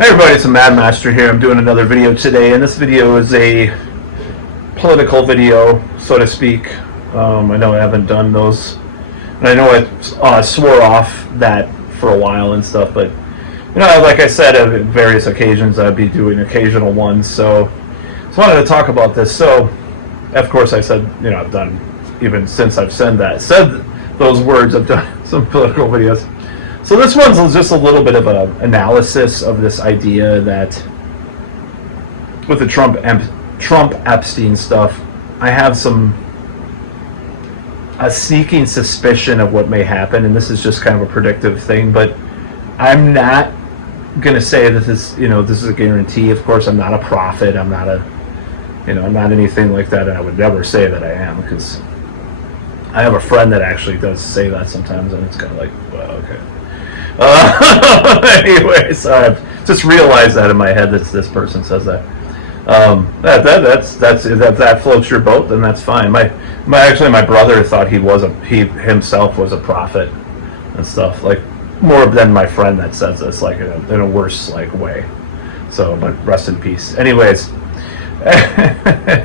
Hey everybody, it's a Mad Master here. I'm doing another video today, and this video is a political video, so to speak. I know I haven't done those, and I know I swore off that for a while and stuff, but like I said, at various occasions I'd be doing occasional ones, so just wanted to talk about this. So, of course, I said, I've done, even since I've said those words, I've done some political videos. So this one's just a little bit of an analysis of this idea that with the Trump Epstein stuff, I have a sneaking suspicion of what may happen, and this is just kind of a predictive thing, but I'm not going to say that this is a guarantee. Of course, I'm not a prophet. I'm not I'm not anything like that, and I would never say that I am, because I have a friend that actually does say that sometimes, and it's kind of like, well, okay. Anyways, I've just realized that in my head that this person says that. If that floats your boat, then that's fine. My brother thought he himself was a prophet and stuff, like more than my friend that says this, like in a worse way. So, but rest in peace. Anyways,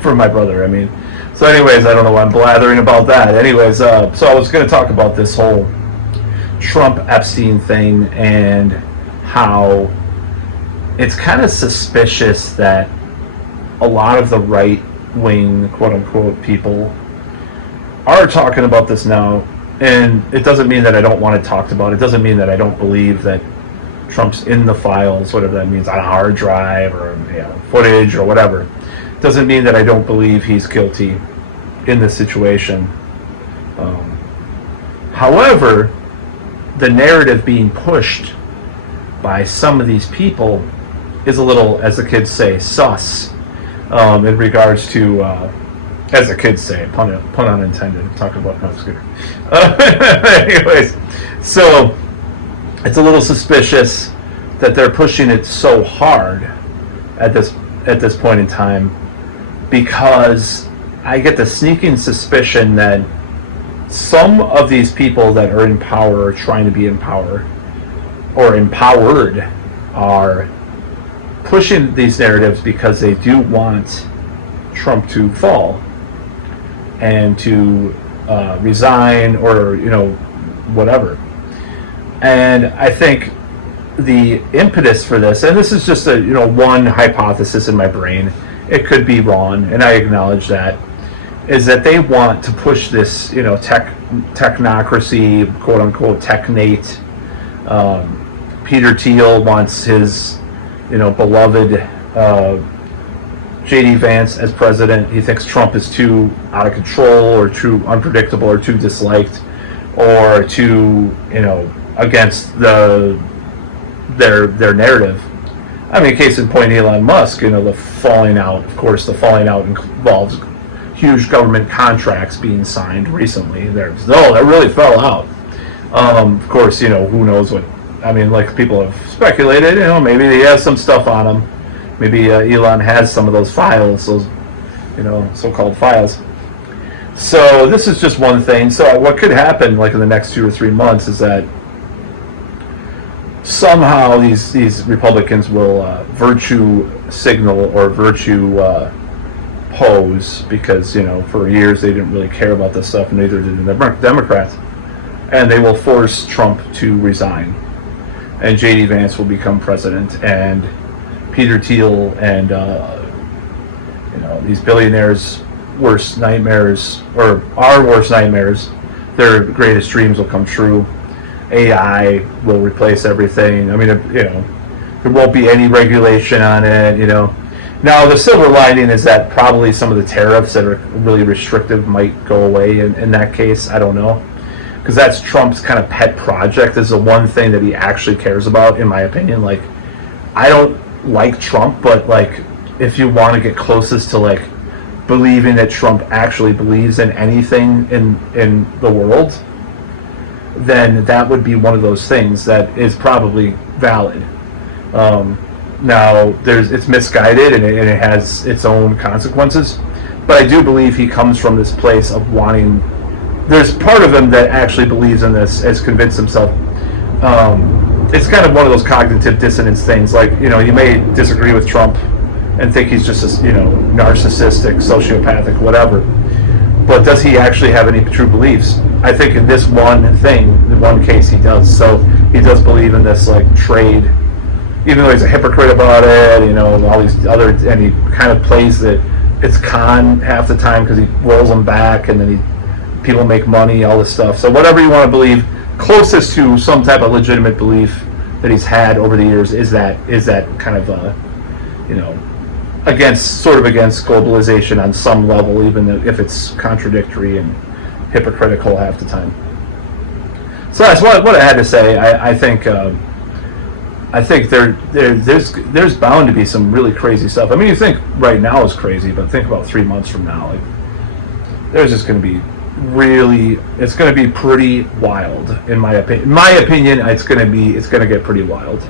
for my brother, I mean. So, anyways, I don't know why I'm blathering about that. Anyways, so I was going to talk about this whole Trump Epstein thing and how it's kind of suspicious that a lot of the right-wing, quote-unquote, people are talking about this now. And it doesn't mean that I don't want it talked about. It doesn't mean that I don't believe that Trump's in the files, whatever that means, on a hard drive or footage or whatever. It doesn't mean that I don't believe he's guilty in this situation. However, the narrative being pushed by some of these people is a little, as the kids say, sus, in regards to, as the kids say, pun unintended. I'm talking about no scooter. Anyways, so it's a little suspicious that they're pushing it so hard at this point in time, because I get the sneaking suspicion that some of these people that are in power, or trying to be in power, or empowered, are pushing these narratives because they do want Trump to fall and to resign, or whatever. And I think the impetus for this, and this is just a one hypothesis in my brain, it could be wrong, and I acknowledge that, is that they want to push this, technocracy, quote unquote, technate. Peter Thiel wants his, beloved J.D. Vance as president. He thinks Trump is too out of control, or too unpredictable, or too disliked, or too, against their narrative. I mean, case in point, Elon Musk. The falling out. Of course, the falling out involves huge government contracts being signed recently. That really fell out. Of course, who knows what. I mean, like people have speculated, maybe he has some stuff on him. Maybe Elon has some of those files, those, so-called files. So this is just one thing. So what could happen, like in the next 2 or 3 months, is that somehow these Republicans will virtue signal or virtue pose, because for years they didn't really care about this stuff, and neither did the Democrats, and they will force Trump to resign, and J.D. Vance will become president, and Peter Thiel and these billionaires' worst nightmares, or our worst nightmares, their greatest dreams will come true. AI will replace everything. I mean, there won't be any regulation on it. Now, the silver lining is that probably some of the tariffs that are really restrictive might go away in that case. I don't know. Because that's Trump's kind of pet project. This is the one thing that he actually cares about, in my opinion. Like, I don't like Trump, but, like, if you want to get closest to, like, believing that Trump actually believes in anything in the world, then that would be one of those things that is probably valid. Now, it's misguided, and it has its own consequences, but I do believe he comes from this place of wanting. There's part of him that actually believes in this, has convinced himself it's kind of one of those cognitive dissonance things. Like, you know, you may disagree with Trump and think he's just a, you know, narcissistic, sociopathic, whatever. But does he actually have any true beliefs? I think in this one thing, in one case, he does. So he does believe in this like trade, even though he's a hypocrite about it. You know, all these other, and he kind of plays that it's con half the time because he rolls them back, and then people make money, all this stuff. So whatever you want to believe, closest to some type of legitimate belief that he's had over the years is that kind of you know, against globalization on some level, even if it's contradictory and hypocritical half the time. So that's what I had to say. I think there's bound to be some really crazy stuff. I mean, you think right now is crazy, but think about 3 months from now. Like, there's just going to be it's going to be pretty wild, in my opinion. In my opinion, it's going to get pretty wild.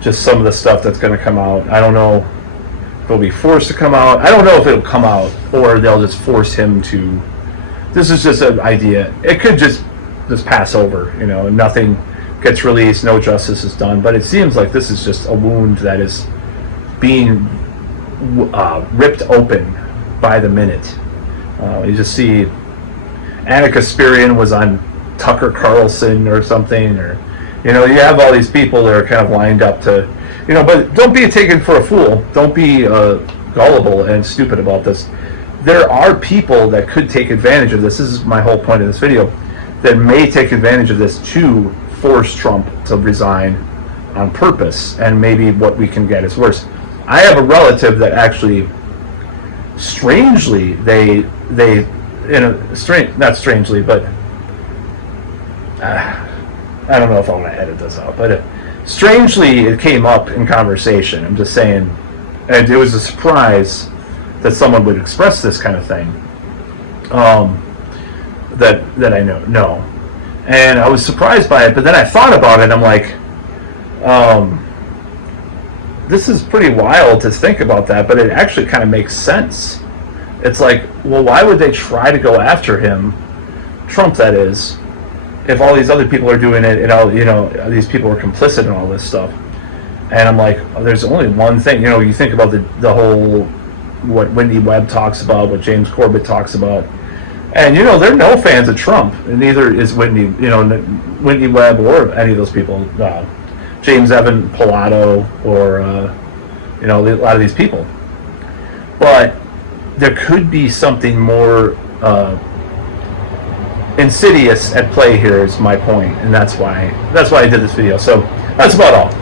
Just some of the stuff that's going to come out. I don't know if it'll be forced to come out. I don't know if it'll come out or they'll just force him to. This is just an idea. It could just pass over, you know, and nothing gets released, no justice is done. But it seems like this is just a wound that is being ripped open by the minute. You just see Anna Kasparian was on Tucker Carlson or something, or, you know, you have all these people that are kind of lined up to, you know, but don't be taken for a fool. Don't be gullible and stupid about this. There are people that could take advantage of this. This is my whole point of this video, that may take advantage of this to force Trump to resign on purpose, and maybe what we can get is worse. I have a relative that actually, strangely, not strangely, but I don't know if I want to edit this out, but strangely it came up in conversation. I'm just saying, and it was a surprise that someone would express this kind of thing. That I know, and I was surprised by it. But then I thought about it. And I'm like, this is pretty wild to think about that, but it actually kind of makes sense. It's like, well, why would they try to go after him, Trump that is, if all these other people are doing it, and all, you know, these people are complicit in all this stuff? And I'm like, there's only one thing. You know, you think about the whole, what Whitney Webb talks about, what James Corbett talks about, and, you know, they're no fans of Trump, and neither is Whitney Webb or any of those people, James Evan Pilato, or you know, a lot of these people. But there could be something more insidious at play here, is my point, and that's why I did this video. So that's about all.